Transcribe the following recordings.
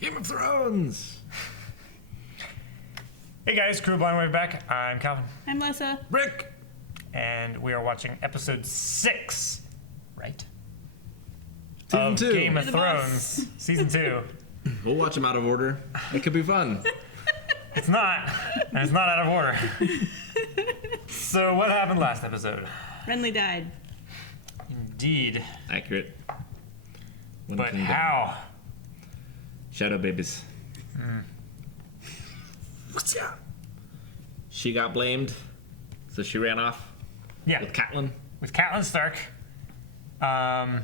Game of Thrones! Hey guys, Crew Blind Wave back. I'm Calvin. I'm Lessa. Rick! And we are watching episode 6, right? Season of 2. Game of You're the boss. Thrones, Season 2. We'll watch them out of order. It could be fun. It's not. And it's not out of order. So what happened last episode? Renly died. Indeed. Accurate. One But kingdom. how? Shadow babies. What's up? She got blamed, so she ran off Yeah. with Catelyn. With Catelyn Stark. What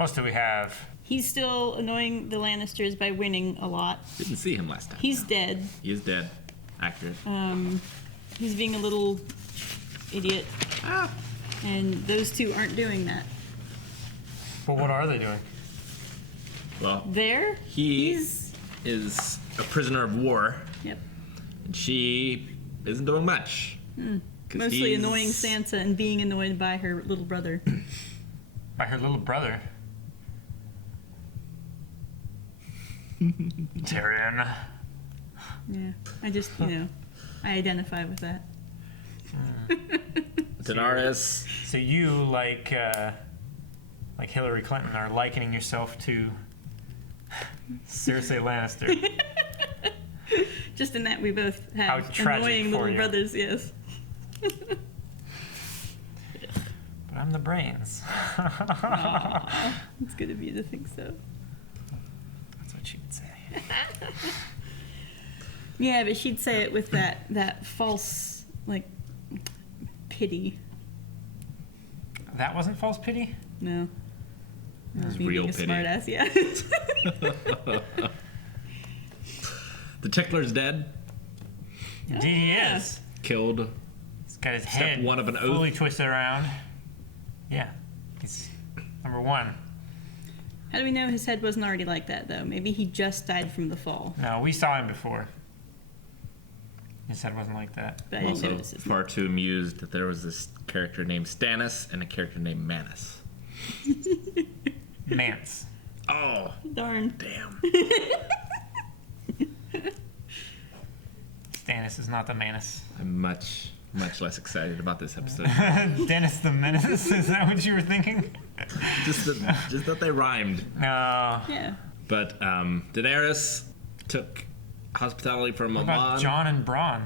else do we have? He's still annoying the Lannisters by winning a lot. Didn't see him last time. He's dead. He is dead. Accurate. He's being a little idiot. Ah. And those two aren't doing that. But what are they doing? Well, There? He's is a prisoner of war, Yep. and she isn't doing much. 'Cause Mostly he's- annoying Sansa and being annoyed by her little brother. By her little brother. Tyrion. Yeah. I just, I identify with that. Daenerys. So you, like Hillary Clinton, are likening yourself to Cersei Lannister. Just in that we both How have tragic annoying for little you. brothers, yes. But I'm the brains. Aw, it's good of you to think so. That's what she would say. Yeah, but she'd say it with that false, pity. That wasn't false pity? No. It was Me real being a pity. smart ass, yeah. The Tickler's dead. Indeed he yeah. is. Killed. He's got his Step head one of an fully oath. twisted around. Yeah. He's number 1. How do we know his head wasn't already like that, though? Maybe he just died from the fall. No, we saw him before. His head wasn't like that. But I didn't Also, notice his far too amused that there was this character named Stannis and a character named Manus. Mance. Oh, Darn. damn. Stannis is not the Manus. I'm much less excited about this episode. Dennis the Menace? Is that what you were thinking? just that they rhymed. No. Yeah. But Daenerys took hospitality from What about Amon. Jon and Bronn?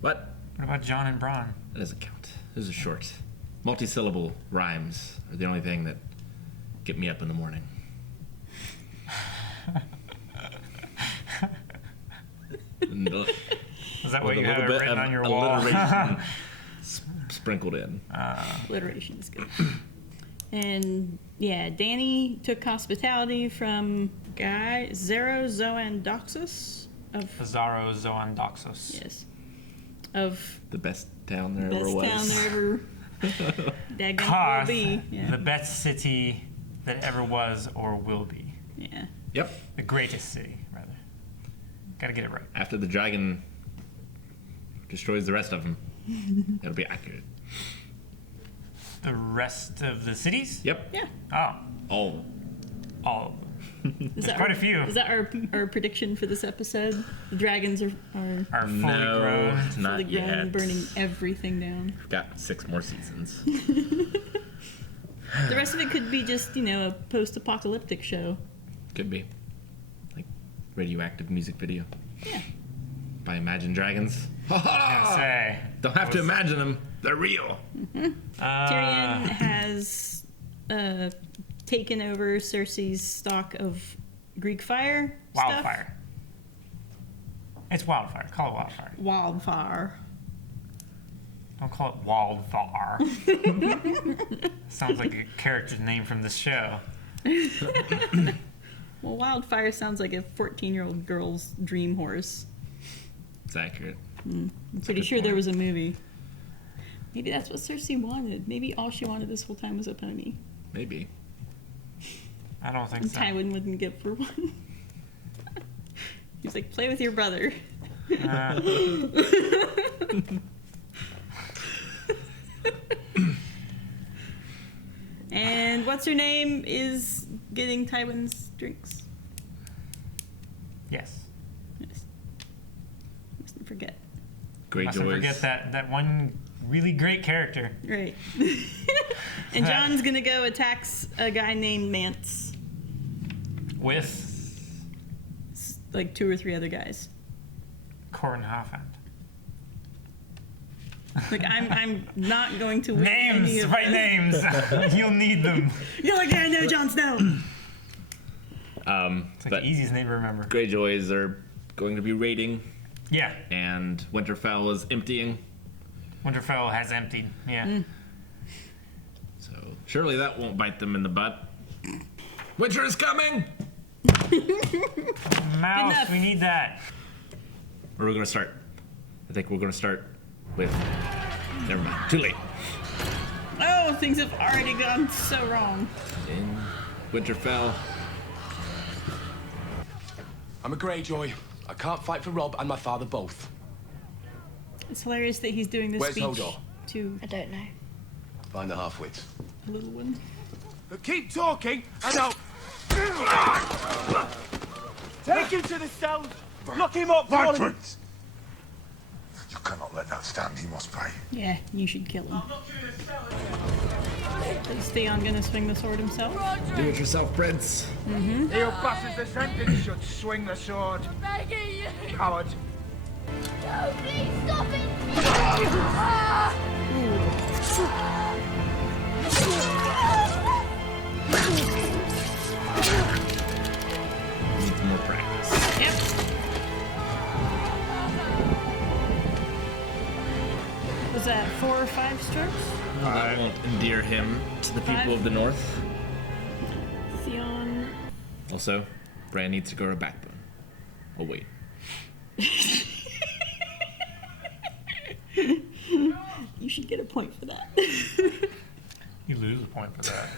What? What about Jon and Bronn? That doesn't count. Those are short. Multi-syllable rhymes are the only thing that get me up in the morning. And Is that what with you a have little bit written of on your wall? alliteration sprinkled in. Alliteration is good. And, yeah, Dany took hospitality from guy Zoandoxus of... Azaro Zoandoxos. Yes. Of The best town there best ever was. town there ever... Daggone will Koth, be. Yeah. the best city that ever was or will be. Yeah. Yep. The greatest city, rather. Gotta get it right. After the dragon destroys the rest of them, it'll be accurate. The rest of the cities? Yep. Yeah. Oh, All. all of them. Is There's quite a few. Is that our prediction for this episode? The dragons are Are fully No, grown. fully not grown, yet. burning everything down. We've got 6 more seasons. The rest of it could be just, a post-apocalyptic show. Could be. Like radioactive music video Yeah. by Imagine Dragons. I say. Don't have to imagine them. They're real. Tyrion has taken over Cersei's stock of Greek fire Wildfire. It's wildfire. Call it wildfire. stuff. Wildfire. Don't call it wildfire. Sounds like a character's name from the show. Well, wildfire sounds like a 14-year-old girl's dream horse. It's accurate. I'm pretty good sure there point. was a movie. Maybe that's what Cersei wanted. Maybe all she wanted this whole time was a pony. Maybe. I don't think And so. Tywin wouldn't give her one. He's like, play with your brother. And what's her name is getting Tywin's drinks. Yes. Yes. Mustn't forget. Greyjoys. Mustn't forget that one really great character. Right. And John's gonna go attacks a guy named Mance. With Like 2 or 3 other guys. Cornhoffend. Like I'm not going to win any Names! of Right this. names! You'll need them. You're like, yeah, I know Jon Snow. It's like But the easiest name to remember. Greyjoys are going to be raiding, Yeah. and Winterfell is emptying. Winterfell has emptied. Yeah. So surely that won't bite them in the butt. Winter is coming! Mouse, enough. we need that. Where are we going to start? I think we're going to start with... Never mind. Too late. Oh, things have already gone so wrong. In Winterfell. I'm a Greyjoy. I can't fight for Robb and my father both. It's hilarious that he's doing this Where's speech Hodor? to I don't know. Find the half-wits. a little one. But keep talking, and I'll... Take him to the cells! Lock him up! Backwards! You cannot let that stand, he must pay. Yeah, you should kill him. Is Theon gonna swing the sword himself? Do it yourself, Prince. He who passes the sentence should swing the sword. Begging you! Coward. No, please stop it! Needs more practice. Yep. Was that 4 or 5 strokes? Well, that won't endear him to the people of the North. Theon. Also, Bran needs to grow a backbone. Oh, wait. You should get a point for that. You lose a point for that.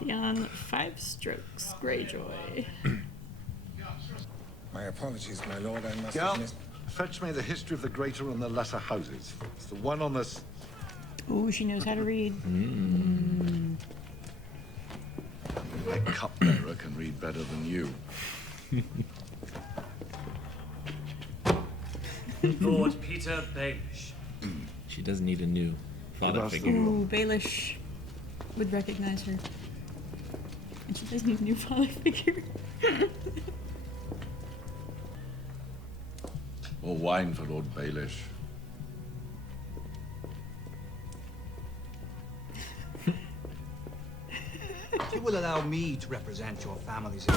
Theon, 5 strokes. Greyjoy. My apologies, my lord, I must Girl, admit. fetch me the history of the greater and the lesser houses. It's the one on this. Oh, she knows how to read. My cupbearer can read better than you. Lord Peter Baelish. She does need a new father us the figure. Ooh, Baelish would recognize her. And she does need a new father figure. More wine for Lord Baelish. You will allow me to represent your families. Good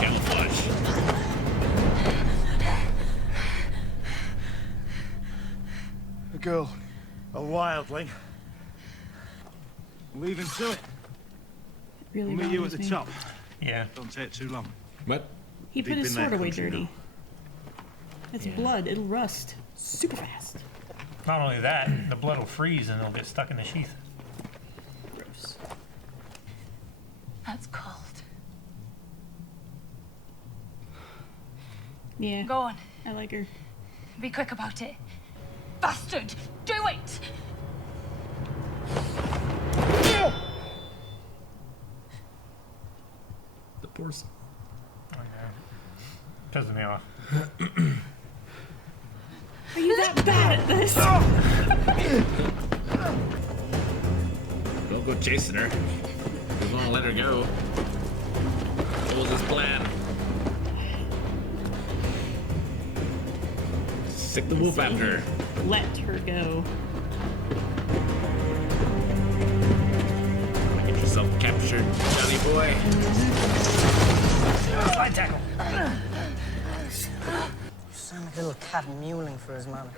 camouflage. A girl. A wildling. Leave him to it. Really We'll meet you at bothers the me. top. Yeah. Don't take too long. What? He put Deep his in that sword away country dirty. now. It's Yeah. blood. It'll rust super fast. Not only that, the blood will freeze and it'll get stuck in the sheath. Gross. That's cold. Yeah, Go on. I like her. Be quick about it. Bastard! Do it! The pores. Pisses me off. Are you that bad at this? Don't go chasing her. We want to let her go. What was his plan? Sick the wolf after her. Let her go. Get yourself captured, Johnny boy. Slide tackle. You sound like a little cat mewling for his mother.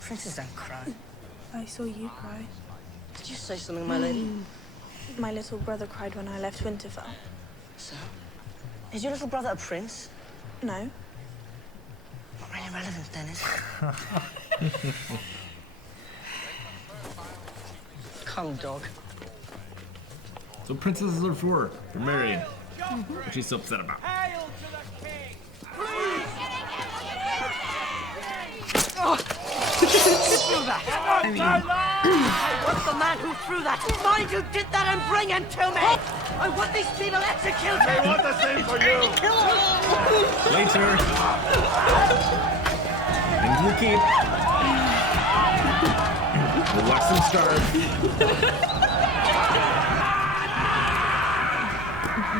Princes don't cry. I saw you cry. Did you say something, my lady? My little brother cried when I left Winterfell. So? Is your little brother a prince? No. Not really relevant, then, is it? Come, dog. So princesses are for marrying. What she's so upset about. Hail to the king! What's the man who threw that? Find who did that and bring him to me! I want these people executed! They want the same for you! Later. Into the keep. We'll watch them starve.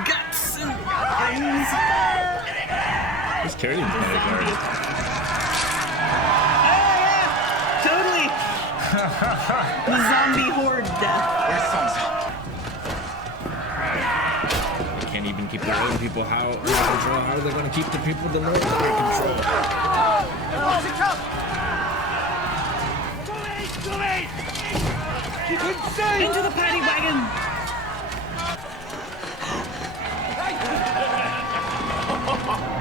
Guts and things. Who's carrying this bodyguard? Totally. The zombie horde death. They can't even keep their own people under control. How are they going to keep the people the North under control? Into the paddy wagon.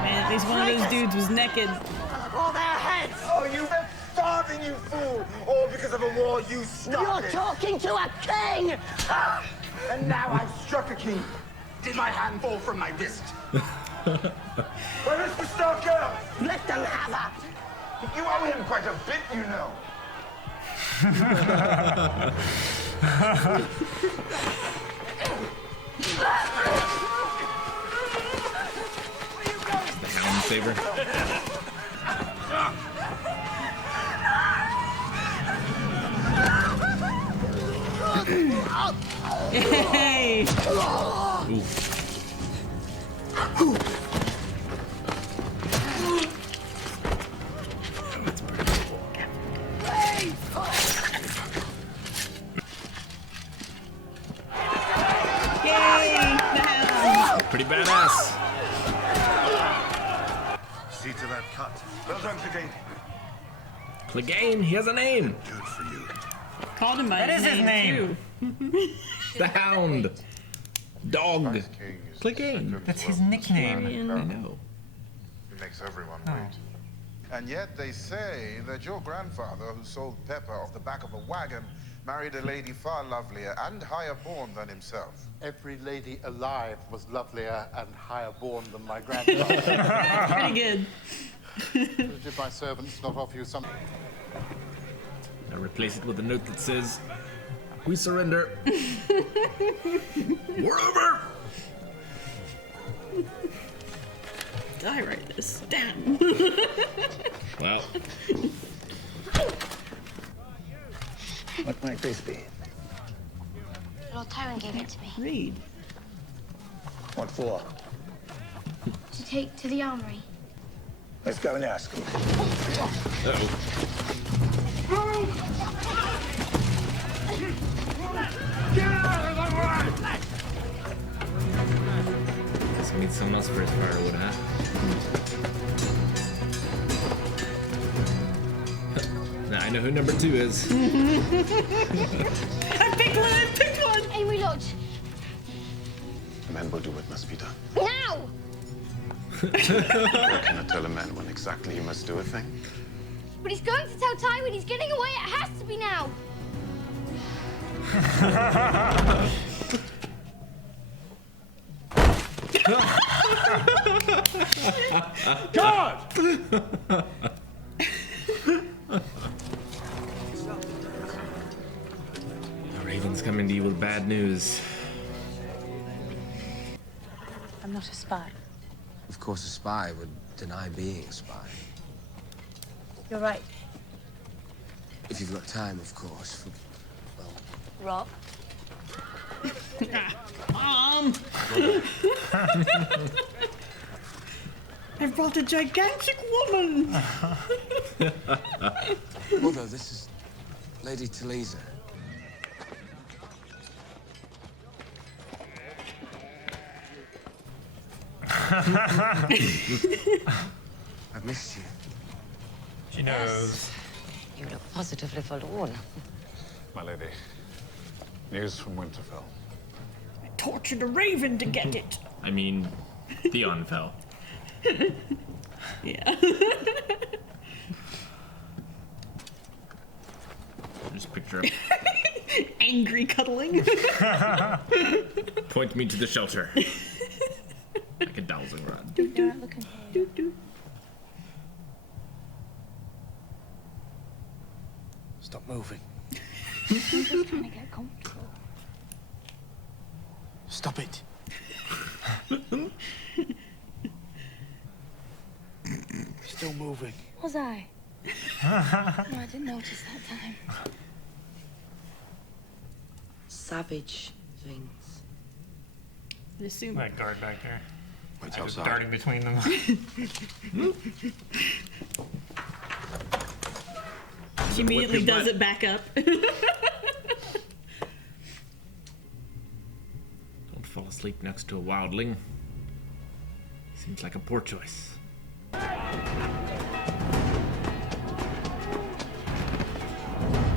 Man, at least one of those dudes was naked. All their heads! Oh, you've been starving, you fool! All because of a war you started! You're talking to a king! And now I've struck a king. Did my hand fall from my wrist? Where is the Stark girl? Let them have her! You owe him quite a bit, you know. The Hound Saber. Hey! Ooh. Pretty badass. See to that cut. Well done, Clegane. Clegane, he has a name. Good for you. Called him by That is his name. too. The Hound. Dog. King is Clegane. That's his nickname. I know. It makes everyone wait. And yet they say that your grandfather, who sold pepper off the back of a wagon, married a lady far lovelier and higher born than himself. Every lady alive was lovelier and higher born than my grandfather. That's pretty good. Did my servants not offer you something? Now replace it with a note that says, "We surrender." We're over. Did I write this? Damn. Well, What might this be? Lord Tywin gave it to me. Read. What for? To take to the armory. Let's go and ask him. uh-oh. Guess we need someone else for his firewood, huh? Now I know who number 2 is. I picked one! Amory Lodge. The men will do what must be done. Now! Where can I tell a man when exactly he must do a thing? But he's going to tell Tywin he's getting away. It has to be now. God! The Raven's coming to you with bad news. I'm not a spy. Of course, a spy would deny being a spy. You're right. If you've got time, of course. For, well, Robb. Mom! I brought a gigantic woman! Mother, this is Lady Talisa. I've missed you. She knows. You look positively forlorn. My lady, news from Winterfell. I tortured a raven to get it! I mean, Theon fell. Yeah. Just picture up. Angry cuddling. Point me to the shelter. Like a dowsing rod. They're not looking here. Stop moving. I'm just trying to get comfortable. Stop it. Still moving. Was I? No, I didn't notice that time. Savage things. I assume. That guard back there. Wait I was outside. darting between them. She immediately Whip your does butt. it back up. Don't fall asleep next to a wildling. Seems like a poor choice.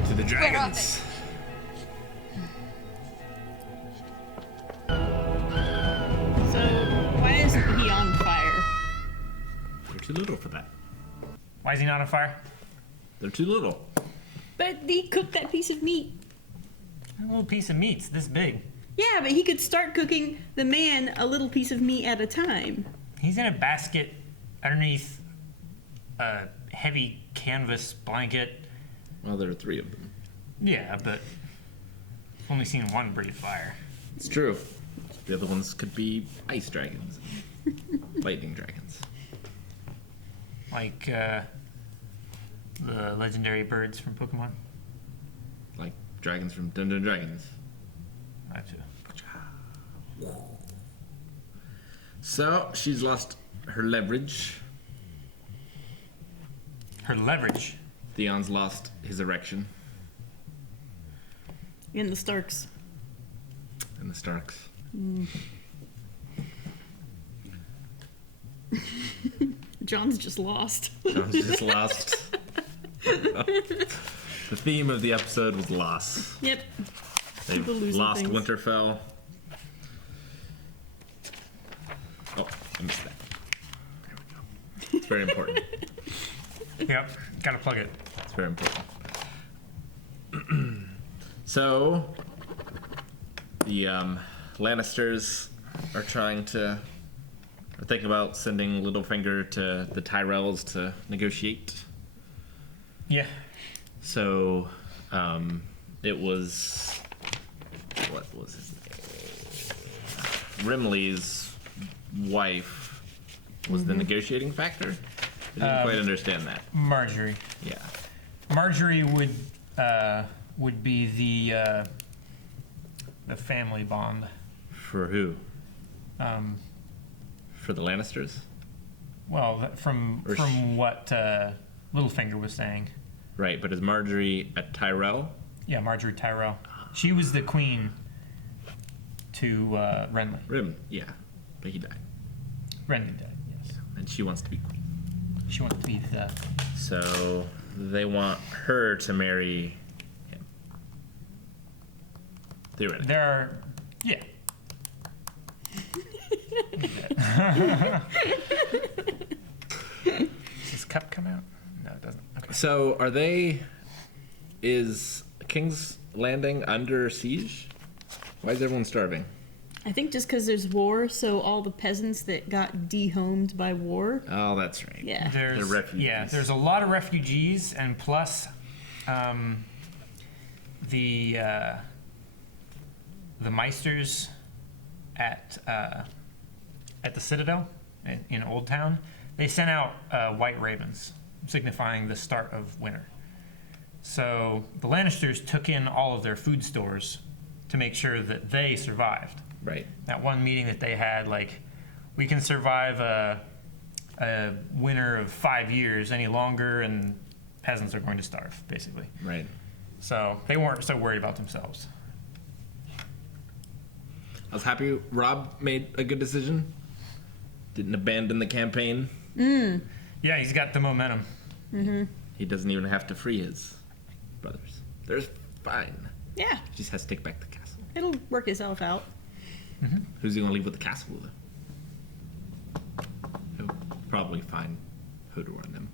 To the dragons. So, why isn't he on fire? They're too little for that. Why is he not on fire? They're too little. But he cooked that piece of meat. A little piece of meat's this big. Yeah, but he could start cooking the man a little piece of meat at a time. He's in a basket underneath a heavy canvas blanket. Well, there are 3 of them. Yeah, but only seen one breathe fire. It's true. The other ones could be ice dragons, lightning dragons. Like the legendary birds from Pokemon. Like dragons from Dungeons and Dragons. Gotcha. So, she's lost her leverage. Her leverage. Theon's lost his erection. In the Starks. And the Starks. John's just lost. John's just lost. The theme of the episode was loss. Yep. They've People losing lost things. Winterfell. Oh, I missed that. There we go. It's very important. Yep, gotta plug it. It's very important. So, the Lannisters are thinking about sending Littlefinger to the Tyrells to negotiate. Yeah. So, it was, what was his name? Rimley's wife was the negotiating factor. I didn't quite understand that. Marjorie. Yeah. Marjorie would be the family bond. For who? Um, For the Lannisters? well, from what Littlefinger was saying. Right, but is Marjorie a Tyrell? Yeah, Marjorie Tyrell. She was the queen to Renly. Yeah, but he died. Renly died, yes. And she wants to be queen. She wants to be the... So they want her to marry him. Theoretically. There are... Yeah. Does this cup come out? No, it doesn't. Okay. So is King's Landing under siege? Why is everyone starving? I think just because there's war, so all the peasants that got dehomed by war. Oh, that's right. Yeah. They're refugees. Yeah, there's a lot of refugees, and plus, the Meisters at the Citadel in Old Town, they sent out white ravens, signifying the start of winter. So the Lannisters took in all of their food stores to make sure that they survived. Right. That one meeting that they had, like, we can survive a winter of 5 years any longer, and peasants are going to starve, basically. Right. So they weren't so worried about themselves. I was happy Robb made a good decision. Didn't abandon the campaign. Yeah, he's got the momentum. He doesn't even have to free his brothers. They're fine. Yeah, He just has to take back the castle. it'll work itself out. Who's he gonna leave with the castle, though? He'll probably find Hodor and them.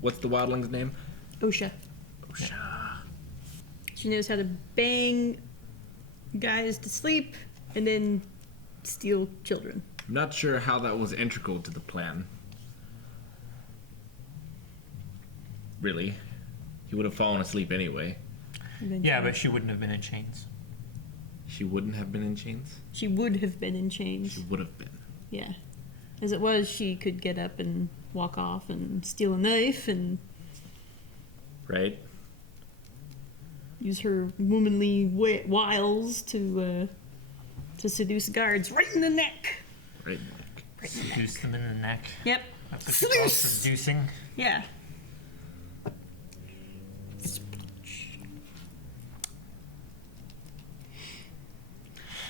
What's the wildling's name? Osha. Osha. She knows how to bang guys to sleep and then steal children. I'm not sure how that was integral to the plan. Really. He would have fallen asleep anyway. Yeah, but she wouldn't have been in chains. She wouldn't have been in chains? She would have been in chains. She would have been. Yeah. As it was, she could get up and walk off and steal a knife and... Right. Use her womanly wiles to seduce guards right in the neck. Right in the neck. Seduce them in the neck. Yep. That's what you call seducing. Yeah.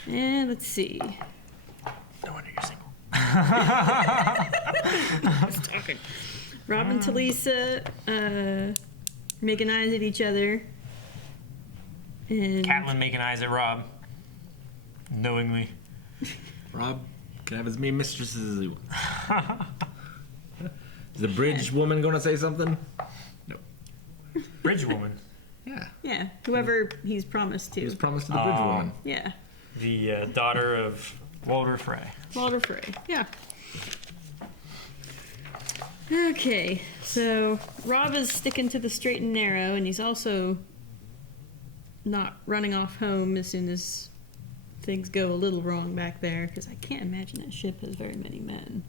And let's see. No wonder you're single. I was talking. Robb and Talisa making eyes at each other. And Catelyn making eyes at Robb. Knowingly. Robb can have as many mistresses as he wants. Is the bridge woman going to say something? No. Bridge woman? Yeah. Yeah, whoever he's promised to. He was promised to the bridge woman. Yeah. The daughter of Walder Frey. Walder Frey, yeah. Okay, so Robb is sticking to the straight and narrow, and he's also not running off home as soon as things go a little wrong back there, because I can't imagine that ship has very many men.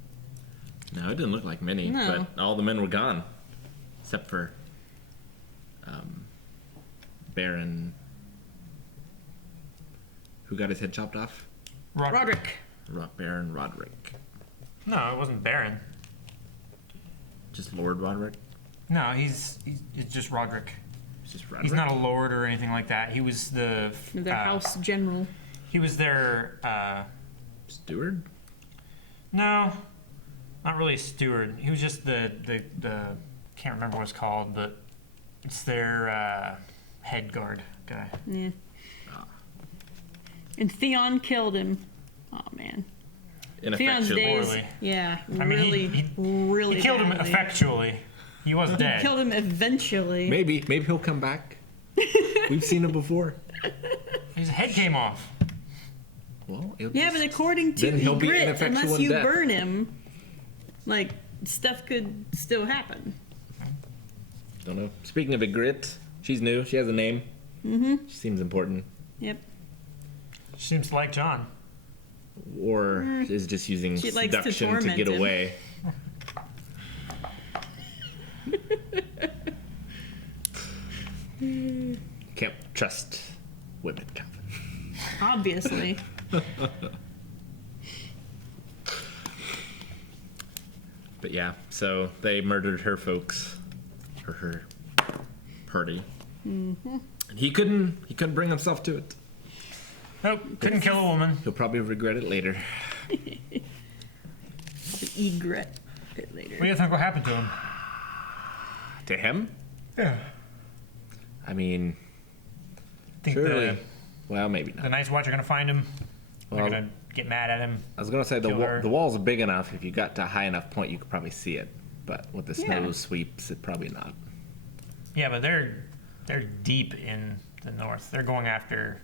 No, it didn't look like many, No. but all the men were gone, except for Baron. Who got his head chopped off? Roderick. Baron Roderick. No, it wasn't Baron. Just Lord Roderick? No, it's just Roderick. It's just Roderick? He's not a lord or anything like that. He was their house general. He was their steward? No, not really a steward. He was just the can't remember what it's called, but it's their head guard guy. Yeah. And Theon killed him. Oh man. Theon's days. Yeah. I mean, really he killed him badly. effectually. He was dead. He killed him eventually. Maybe he'll come back. We've seen him before. His head came off. Well, yeah, but according to then he'll be Ygritte, ineffectual unless in you death. burn him, like stuff could still happen. Don't know. Speaking of Ygritte, she's new. She has a name. Mm-hmm. She seems important. Yep. She seems to like John. Or is just using She likes to seduction to torment get him. away. Can't trust women, Calvin. Obviously. But yeah, so they murdered her folks, or her party, Mm-hmm. and he couldn't bring himself to it. Nope, couldn't kill a woman. He'll probably regret it later. Ygritte it later. What do you think will happen to him? To him? Yeah. I mean, Think surely. Well, maybe The not. Night's Watch are gonna find him. Well, They're gonna get mad at him. I was gonna say kill her. the walls are big enough. If you got to a high enough point, you could probably see it. But with the snow Yeah. sweeps, it probably not. Yeah, but they're deep in the north. They're going after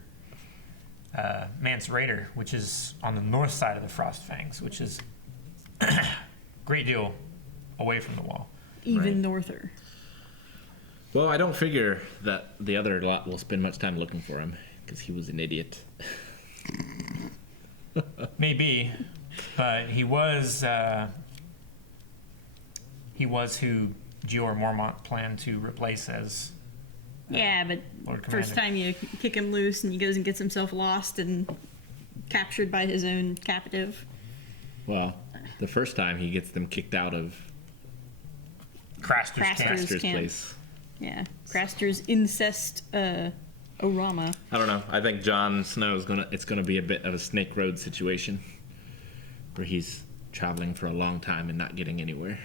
Mance Raider, which is on the north side of the Frost Fangs, which is a great deal away from the wall. Even norther. Well, I don't figure that the other lot will spend much time looking for him because he was an idiot. Maybe, but he was who Jeor Mormont planned to replace as. Yeah, but Lord first Commander. time you kick him loose and he goes and gets himself lost and captured by his own captive. Well, the first time he gets them kicked out of Craster's Craster's camp. place. Yeah, Craster's incest Orama. I don't know. I think Jon Snow it's gonna be a bit of a Snake Road situation where he's traveling for a long time and not getting anywhere.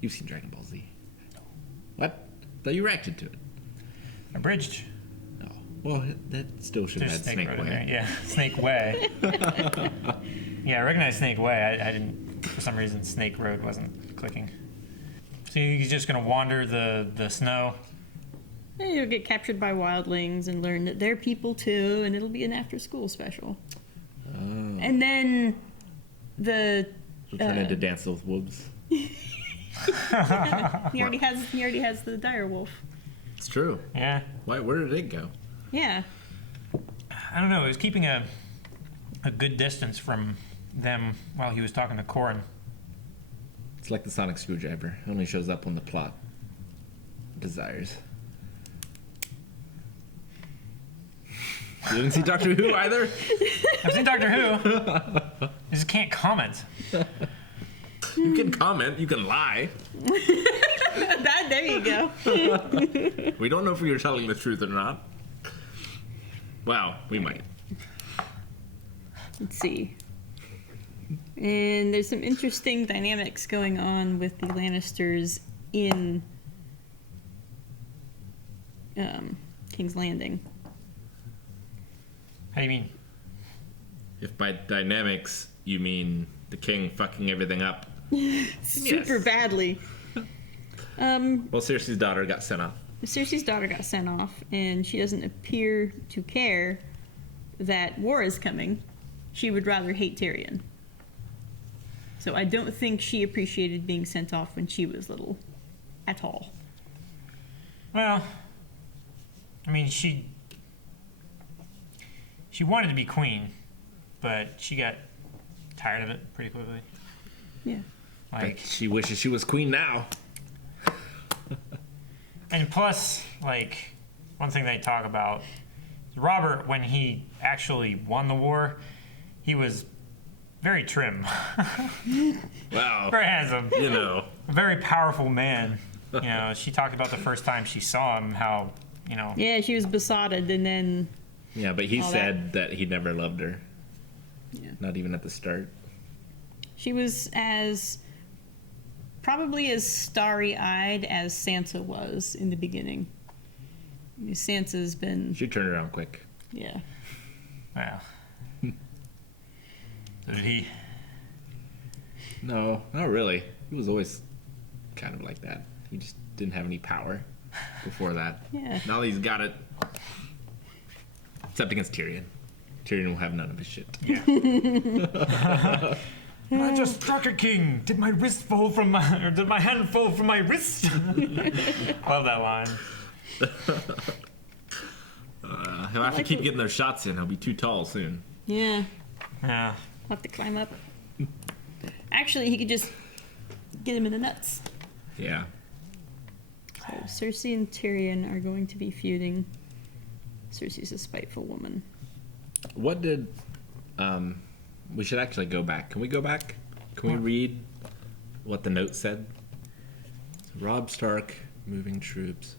You've seen Dragon Ball Z. What? Thought you reacted to it. Abridged. No. Well, that still should have There's had Snake Road in Way. there. Yeah, Snake Way. Yeah, I recognize Snake Way. I didn't, for some reason, Snake Road wasn't clicking. So he's just gonna wander the snow. And you'll get captured by wildlings and learn that they're people too, and it'll be an after-school special. Oh. And then the He'll turn into Dancing with Wolves. he already has the dire wolf. It's true. Yeah. Where did it go? Yeah. I don't know. He was keeping a good distance from them while he was talking to Corin. It's like the sonic screwdriver. It only shows up when the plot desires. You didn't see Doctor Who either? I've seen Doctor Who. I just can't comment. You can comment. You can lie. There you go. We don't know if we were telling the truth or not. Well, we might. Let's see. And there's some interesting dynamics going on with the Lannisters in King's Landing. How do you mean? If by dynamics you mean the king fucking everything up. Super badly. Well, Cersei's daughter got sent off. Cersei's daughter got sent off, and she doesn't appear to care that war is coming. She would rather hate Tyrion. So I don't think she appreciated being sent off when she was little. At all. Well, I mean, she wanted to be queen, but she got tired of it pretty quickly. Yeah. Like, she wishes she was queen now. And plus, like, one thing they talk about, Robert, when he actually won the war, he was very trim. Wow. Very handsome. You know. A very powerful man. You know, she talked about the first time she saw him, how, you know. Yeah, she was besotted, and then... Yeah, but he said that he never loved her. Yeah. Not even at the start. She was probably as starry-eyed as Sansa was in the beginning. I mean, Sansa's been... She turned around quick. Yeah. Wow. So did he? No, not really. He was always kind of like that. He just didn't have any power before that. Yeah. Now that he's got it. Except against Tyrion. Tyrion will have none of his shit. Yeah. I just struck a king. Did my hand fall from my wrist? Love that line. He'll have to keep getting those shots in. He'll be too tall soon. Yeah. Yeah. I'll have to climb up. Actually, he could just get him in the nuts. Yeah. So Cersei and Tyrion are going to be feuding. Cersei's a spiteful woman. What did... we should actually go back. Can we go back? Can we read what the note said? So Robb Stark, moving troops.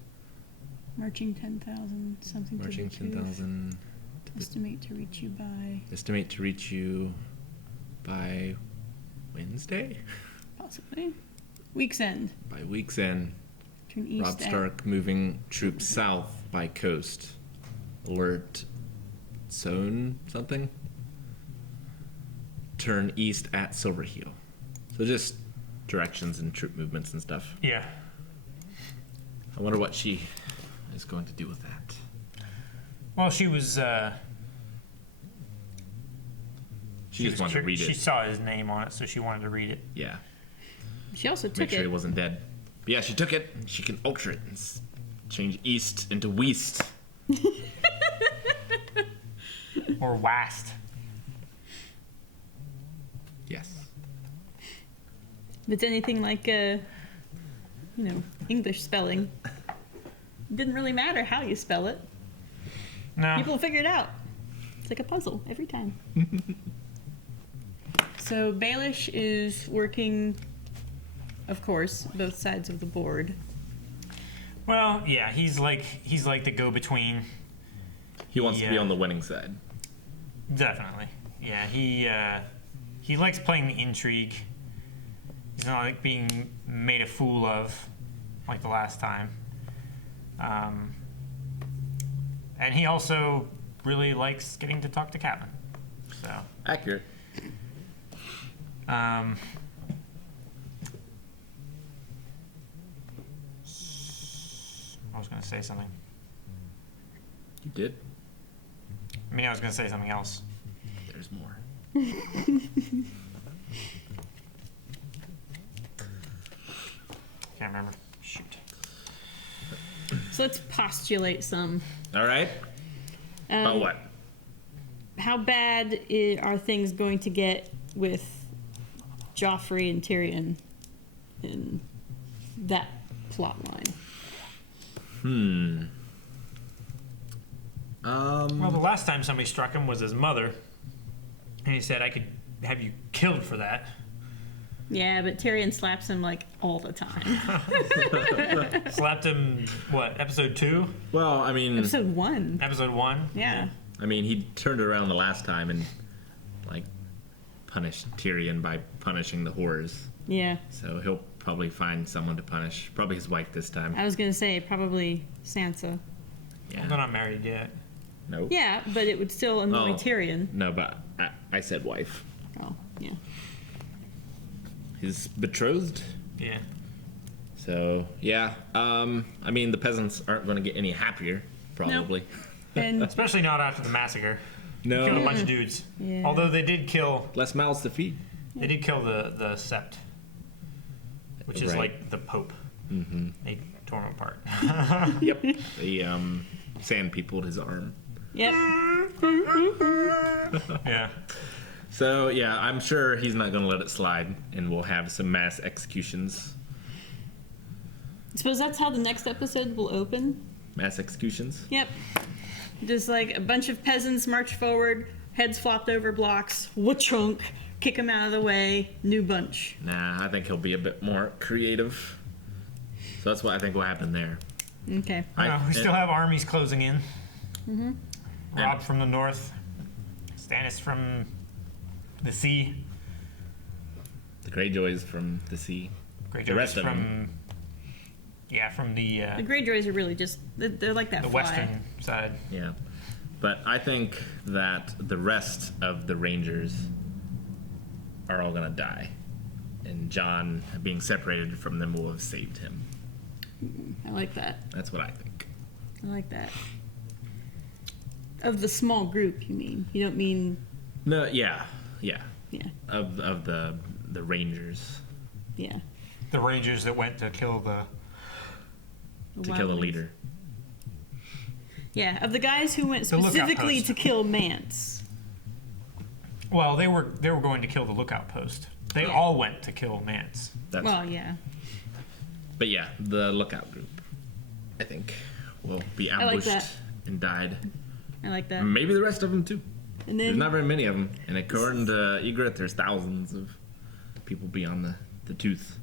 Marching 10,000, something Marching to the 10,000. Estimate to reach you by... Estimate to reach you by Wednesday? Possibly. Week's end. By week's end. Turn east Robb Stark moving troops south by coast. Alert Zone something? Turn east at Silverheel. So just directions and troop movements and stuff. Yeah. I wonder what she is going to do with that. Well, she was. She just wanted to read it. She saw his name on it, so she wanted to read it. Yeah. She also took Make sure it. he wasn't dead. But yeah, she took it. And she can alter it and change east into west. Or wast. Yes. If it's anything like, English spelling, it didn't really matter how you spell it. No. People figure it out. It's like a puzzle every time. So Baelish is working, of course, both sides of the board. Well, yeah, he's like the go-between. He wants to be on the winning side. Definitely. Yeah, he likes playing the intrigue. He's not like being made a fool of like the last time. And he also really likes getting to talk to Catelyn. So accurate. I was going to say something. You did? I mean, I was going to say something else. There's more. Can't remember. Shoot. So let's postulate some. All right. About what? How bad are things going to get with Joffrey and Tyrion in that plot line? Well, the last time somebody struck him was his mother, and he said, "I could have you killed for that." Yeah, but Tyrion slaps him like all the time. Slapped him, what, episode 2? Well, I mean... Episode 1. Episode 1? Yeah. I mean, he turned it around the last time and, like, punished Tyrion by punishing the whores. Yeah. So he'll probably find someone to punish. Probably his wife this time. I was going to say, probably Sansa. Yeah. Well, they're not married yet. No. Yeah, but it would still annoy Tyrion. No, but I said wife. Oh, yeah. His betrothed? Yeah. So, yeah. I mean, the peasants aren't going to get any happier, probably. Nope. And especially not after the massacre. No. Killed a bunch of dudes. Yeah. Although they did kill... Less mouths to feed. They did kill the Sept, which is like the Pope. Mm-hmm. They tore him apart. Yep. They sand peopled his arm. Yep. Yeah. So, yeah, I'm sure he's not going to let it slide, and we'll have some mass executions. I suppose that's how the next episode will open. Mass executions? Yep. Just like a bunch of peasants march forward, heads flopped over blocks, wha-chunk, kick them out of the way, new bunch. Nah, I think he'll be a bit more creative. So that's what I think will happen there. Okay. We still have armies closing in. Mm-hmm. Robb from the north, Stannis from the sea. The Greyjoys from the sea. Greyjoys the rest of from them. Yeah, from the The Greyjoys are really just, they're like that the fly. western side. Yeah. But I think that the rest of the Rangers are all going to die. And Jon, being separated from them, will have saved him. I like that. That's what I think. I like that. Of the small group, you mean? You don't mean... No, yeah. Yeah. Yeah. Of the Rangers. Yeah. The Rangers that went to kill the kill the leader. Yeah, of the guys who went The lookout specifically post. to kill Mance. Well, they were going to kill the lookout post. They all went to kill Mance. Well, yeah. But yeah, the lookout group, I think, will be I like ambushed that. and died. I like that. Maybe the rest of them too. And then, There's not very many of them, and according to Ygritte, there's thousands of people beyond the tooth.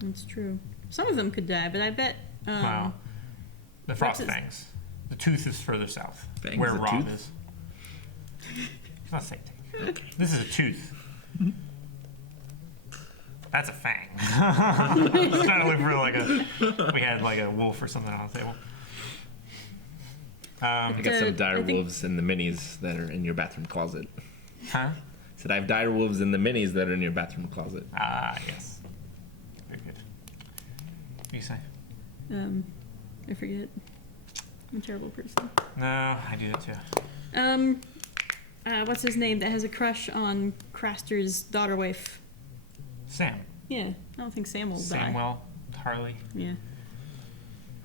That's true. Some of them could die, but I bet... Wow. The Frost what's his- Fangs. The tooth is further south, Fangs where a Robb tooth? is. It's not the same thing. Okay. This is a tooth. That's a fang. I was trying to look for we had like a wolf or something on the table. I got some dire wolves in the minis that are in your bathroom closet. Huh? Said I have dire wolves in the minis that are in your bathroom closet. Ah, yes. Very good. What do you say? I forget. I'm a terrible person. No, I do that too. What's his name that has a crush on Craster's daughter wife? Sam. Yeah, I don't think Sam will die. Samwell, Harley. Yeah.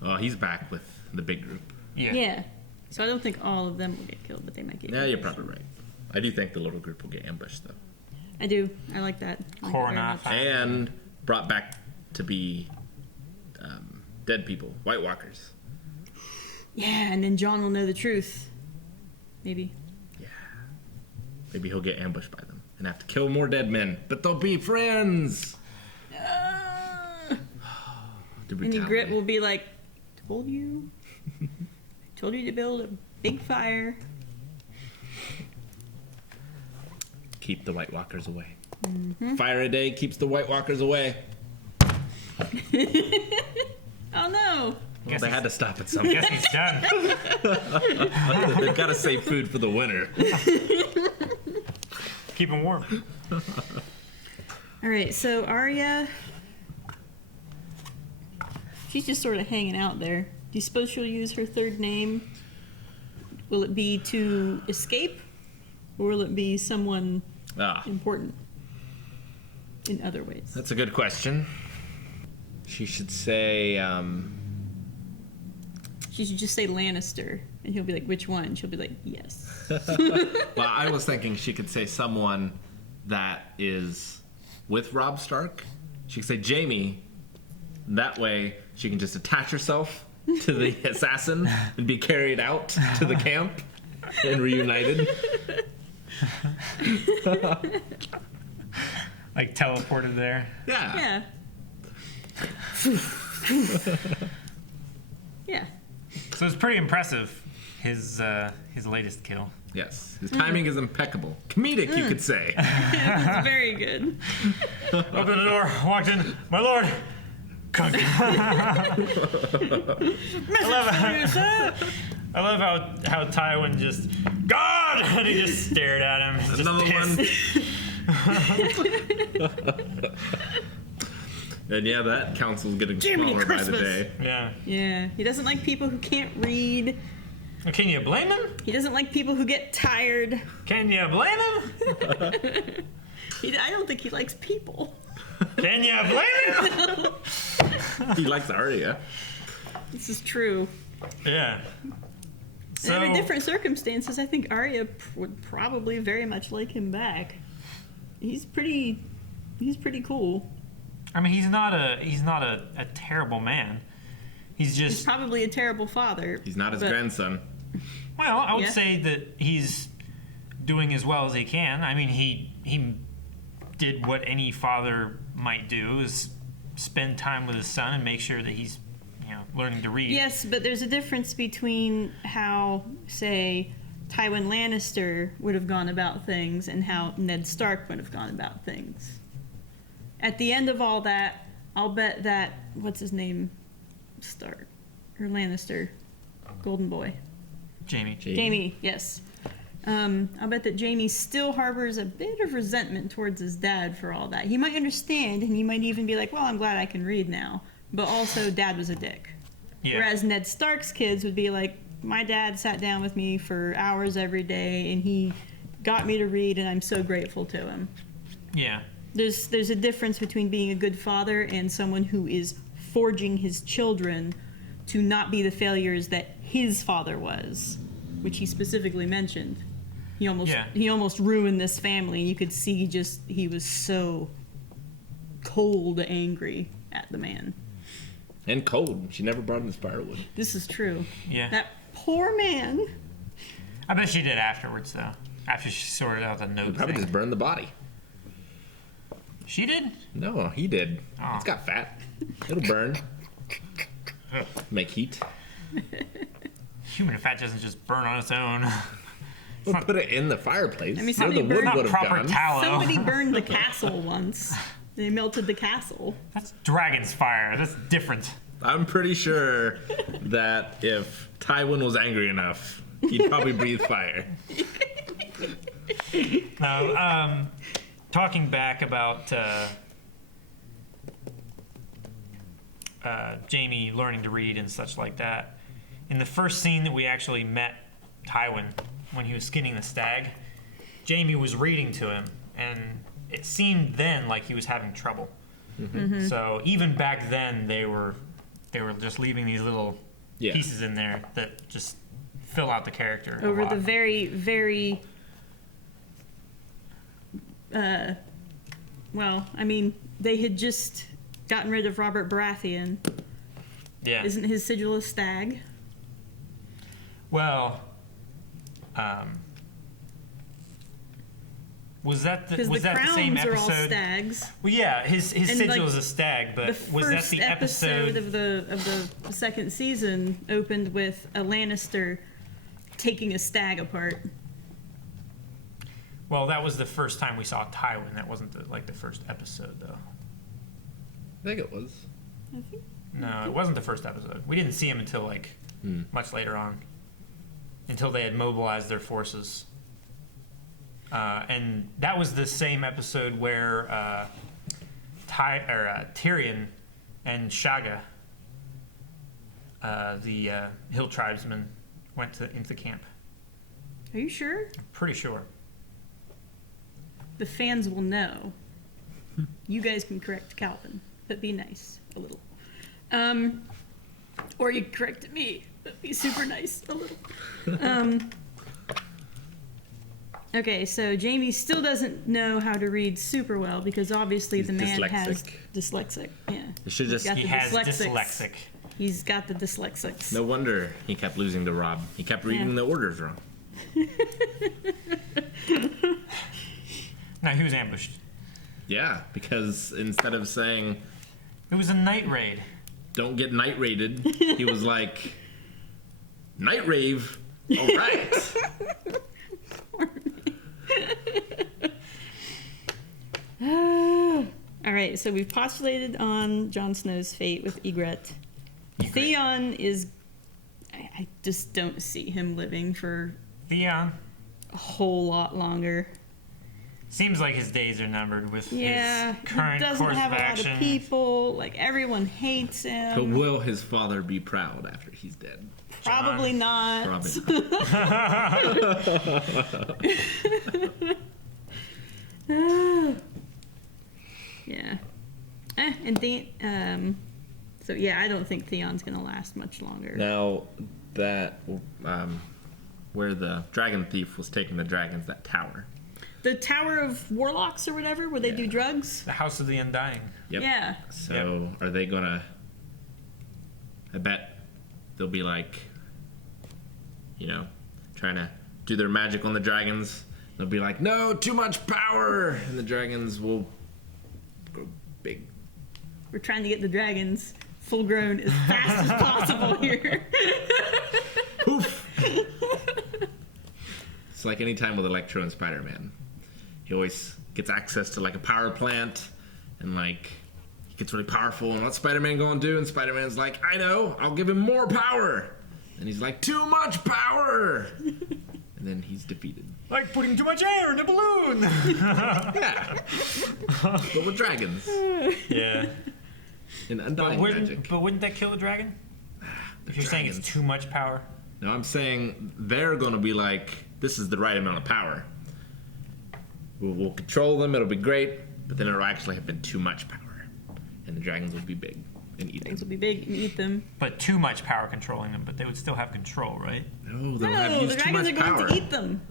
Oh, he's back with the big group. Yeah. Yeah. So I don't think all of them will get killed, but they might get Yeah, killed. you're probably right. I do think the little group will get ambushed, though. I do. I like that. I like it very much. And brought back to be dead people, White Walkers. Yeah, and then John will know the truth. Maybe. Maybe he'll get ambushed by them and have to kill more dead men, but they'll be friends. The And brutality. Ygritte will be like, told you to build a big fire. Keep the White Walkers away. Mhm. Fire a day keeps the White Walkers away. Oh no! Well, they had to stop at some point. Guess he's done. They've got to save food for the winter. Keep him warm. All right, so Arya, she's just sort of hanging out there. Do you suppose she'll use her third name? Will it be to escape, or will it be someone important in other ways? That's a good question. She should say, She should just say Lannister, and he'll be like, which one? She'll be like, yes. Well, I was thinking she could say someone that is with Robb Stark. She could say Jaime. That way, she can just attach herself to the assassin and be carried out to the camp and reunited. Like teleported there. Yeah. Yeah. So it's pretty impressive, his latest kill. Yes. His timing is impeccable. Comedic, you could say. Yeah, it's very good. Opened the door, walked in, my lord. I love how Tywin just, God! And he just stared at him. Just Another one. And yeah, that council's getting smaller by the day. Yeah. Yeah. He doesn't like people who can't read. Can you blame him? He doesn't like people who get tired. Can you blame him? I don't think he likes people. Can you blame him? He likes Arya. This is true. Yeah. So, and under different circumstances, I think Arya would probably very much like him back. He's pretty cool. I mean, he's not a terrible man. He's probably a terrible father. He's not his grandson. Well, I would say that he's doing as well as he can. I mean, he did what any father might do, is spend time with his son and make sure that he's, learning to read. Yes, but there's a difference between how, say, Tywin Lannister would have gone about things and how Ned Stark would have gone about things. At the end of all that, I'll bet that, what's his name? Stark or Lannister, Golden Boy. Jaime, yes. I bet that Jaime still harbors a bit of resentment towards his dad for all that. He might understand, and he might even be like, well, I'm glad I can read now. But also, Dad was a dick. Yeah. Whereas Ned Stark's kids would be like, my dad sat down with me for hours every day, and he got me to read, and I'm so grateful to him. Yeah. There's a difference between being a good father and someone who is forging his children to not be the failures that his father was, which he specifically mentioned. He almost ruined this family. You could see he was so cold, angry at the man. And cold. She never brought him his firewood. This is true. Yeah. That poor man. I bet she did afterwards, though. After she sorted out the note. Probably just burned the body. She did? No, he did. Oh. It's got fat. It'll burn. Make heat. Human fat doesn't just burn on its own. We'll put it in the fireplace. I mean, somebody tallow. burned the castle once. They melted the castle. That's dragon's fire. That's different. I'm pretty sure that if Tywin was angry enough, he'd probably breathe fire. Now, talking back about Jaime learning to read and such like that, in the first scene that we actually met Tywin, when he was skinning the stag, Jaime was reading to him, and it seemed then like he was having trouble. Mm-hmm. So even back then, they were just leaving these little pieces in there that just fill out the character. Over the very, very, well, I mean, they had just gotten rid of Robert Baratheon. Yeah. Isn't his sigil a stag? Well, was that the same episode? Are all stags. Well, yeah, his sigil is a stag, but was that the episode of the second season opened with a Lannister taking a stag apart? Well, that was the first time we saw Tywin. That wasn't the first episode, though. I think it was. No, it wasn't the first episode. We didn't see him until much later on, until they had mobilized their forces. And that was the same episode where Tyrion and Shagga, the hill tribesmen, went into camp. Are you sure? I'm pretty sure. The fans will know. You guys can correct Calvin, but be nice a little. Or you correct me. Be super nice, a little. Okay, so Jamie still doesn't know how to read super well because obviously the man has dyslexic. Yeah, He has dyslexic. He's got the dyslexics. No wonder he kept losing to Robb. He kept reading the orders wrong. No, he was ambushed. Yeah, because instead of saying... It was a night raid. Don't get night raided, he was like... Night rave? All right. All right, so we've postulated on Jon Snow's fate with Ygritte. Theon is... I just don't see him living for... Theon? A whole lot longer. Seems like his days are numbered with his current he doesn't course have of a action. lot of people. Like, everyone hates him. But will his father be proud after he's dead? Probably not. Probably not. Yeah. So yeah, I don't think Theon's gonna last much longer. Now, that... where the dragon thief was taking the dragons, that tower. The Tower of Warlocks or whatever, where they do drugs? The House of the Undying. Yep. Yeah. So, are they gonna... I bet they'll be like... You know, trying to do their magic on the dragons. They'll be like, no, too much power! And the dragons will grow big. We're trying to get the dragons full grown as fast as possible here. Poof! It's like any time with Electro and Spider-Man. He always gets access to like a power plant and like he gets really powerful, and what's Spider-Man gonna do? And Spider-Man's like, I know, I'll give him more power. And he's like, too much power! And then he's defeated. Like putting too much air in a balloon! Yeah. But with dragons. Yeah. And undying magic. But wouldn't that kill the dragon? If you're saying it's too much power? No, I'm saying they're gonna be like, this is the right amount of power. We'll control them, it'll be great, but then it'll actually have been too much power. And the dragons will be big and eat Dragons them. will be big and eat them. But too much power controlling them, but they would still have control, right? No, they'll have No, used the too dragons much are going power. to eat them.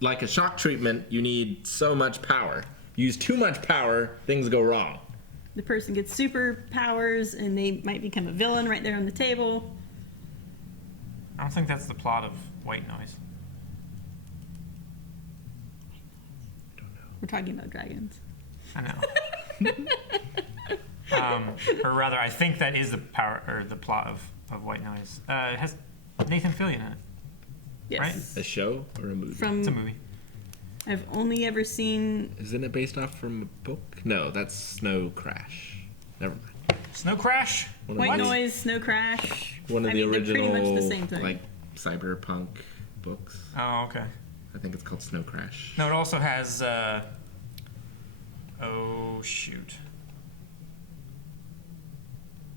Like a shock treatment, you need so much power. Use too much power, things go wrong. The person gets superpowers and they might become a villain right there on the table. I don't think that's the plot of White Noise. We're talking about dragons. I know. Or rather, I think that is the power or the plot of White Noise. It has Nathan Fillion in it. Yes. Right? A show or a movie? It's a movie. I've only ever seen... Isn't it based off from a book? No, that's Snow Crash. Never mind. Snow Crash? White Noise, Snow Crash. One of the they're original, pretty much the same thing. like, cyberpunk books. Oh, okay. I think it's called Snow Crash. No, it also has, oh, shoot.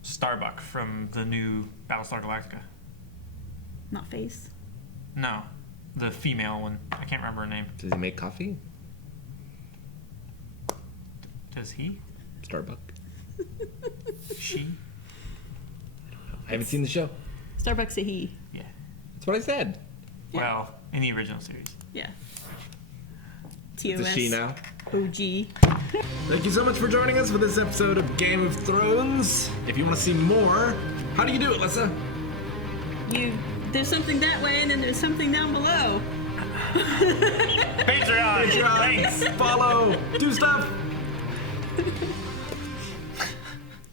Starbuck from the new Battlestar Galactica. Not Face. No, the female one. I can't remember her name. Does he make coffee? Does he? Starbuck. She? I haven't seen the show. Starbuck's a he. Yeah. That's what I said. Well, in the original series. Yeah. It's a TOS. she now. OG. Thank you so much for joining us for this episode of Game of Thrones. If you want to see more, how do you do it, Lessa? There's something that way and then there's something down below. Patreon! Thanks! Follow! Do stuff!